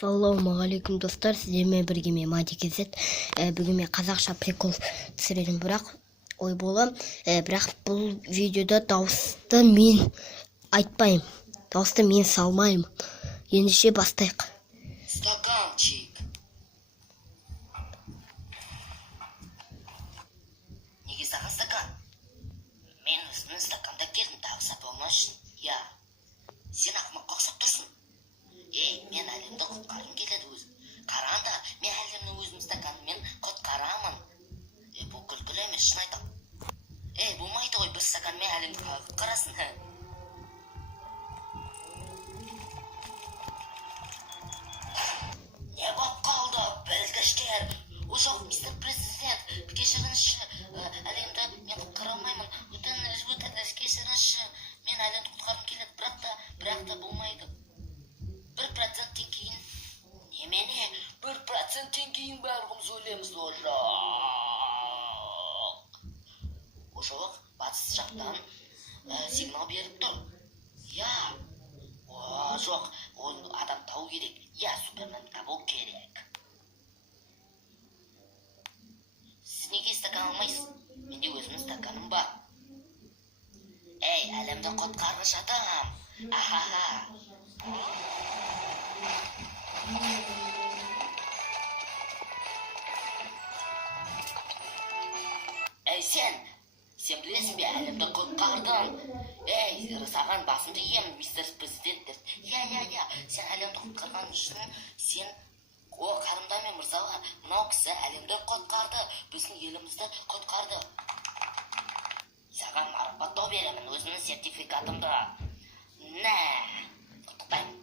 Ассалаумағалейкум достар, сіздермен бірге мен Мади Кезет. Бүгін мен қазақша прикол түсірерім, бірақ бірақ бұл видеода дауысты мен айтпаймын, дауысты мен салмаймын. Ендеше бастайық. Стаканчик. Неге саған стакан? Мен өзімнің стаканда келдім дауысат болмас үшін. Я, сен ақымаққа ұқсап тұрсың. Мен әлемді құтқарғым келеді өзім. Қарағанда, мен әлемнің өзім стаканымен құтқарамын. Бұл күлкілі емес, шын айтам. Болмайды ғой, бір стаканмен әлемді қалай құтқарасың? Не болып қалды, білгіштер? Жоқ, мистер президент, кешіріңізші, әлемді мен құтқара алмаймын. Өтініш кешіріңізші, мен әлемді құтқарғым келеді, бірақ та болмайды. 1%-тен кейін немене 1%-тен кейін барлығымыз өлеміз. Ожог батыс жақтан сигнал беріп тұр. Жоқ, ол адам табу керек. Супермен табу керек. Сіз неге стакан алмайсыз? Менде өзімнің стаканым бар. Әлемді құтқарғыш адам. Сен білесің бе, әлемді құтқардың. Саған басымды иемін, мистер президент. Сен әлемді құтқарған үшін, сен қарымда мен мырзаға, мынау кісі әлемді құтқарды, біздің елімізді құтқарды. Саған марапаттау беремін, өзімнің сертификатымды. Құттықтаймын.